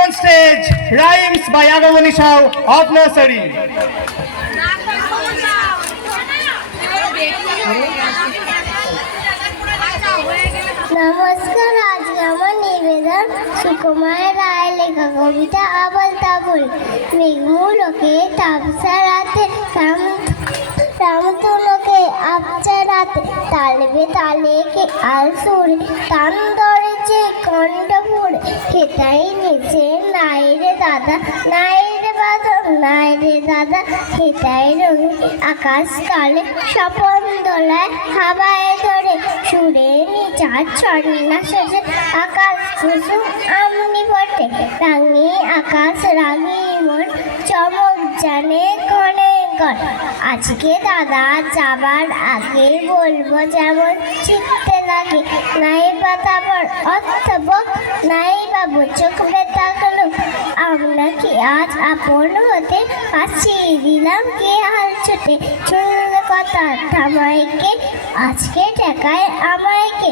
on stage rhymes by Agamani Shah of Nursery. নমস্কার, আজকে আমার নিবেদন সুকুমার রায় লেখা কবিতা আবল তাবল। মেঘমুলোকে তাপসা রাতে রামতুলোকে আপচা রাতে তালবে তালেকে আল সুরে টান ধরেছে কণ্ঠপুরে খেতাই নিচে নাই রে দাদা নাই রে বাদল নাই রে দাদা খেতাই রঙি আকাশ কালে স্বপন দোলায় হাওয়ায় ধরে সুরে নিচার ছন্না সেজে আকাশ কুসুম আমনি বটে রাঙি আকাশ রাঙি মন চমক জানে ক্ষণে কর। আজকে দাদা যাবার আগে বলবো যেমন চিত্তে লাগে নাই বা তারপর অর্থবক নাই বাবু চোখ বেতাকলো আমরা কি আজ আপন হতে পারছি দিলাম কে হাল ছুটে শুনলে কথা থামাইকে আজকে টাকায় আমায়কে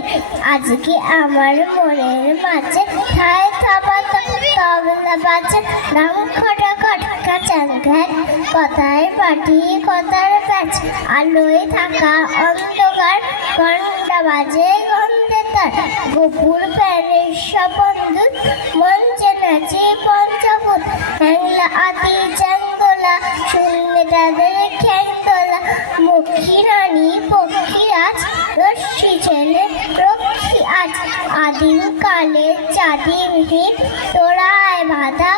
আজকে আমার মনের মাঝে ঠায় থাপা তবলা বাজে নাম খটা খট কাচান ঘাট কথায় পাটি কথার প্যাচ আলোয় থাকা অন্ধকার ঘন্টা বাজে গন্ধে তার গোপুর প্যানের সবন্ধুত মঞ্চে নাচে পঞ্চভূত হ্যাংলা আতি চান্দোলা শুনলে তাদের খ্যাংদোলা মুখী রানী পক্ষী আজ রশ্মি ছেলে রক্ষী আজ আদিম কালে চাঁদিম হিম তোরায় বাধা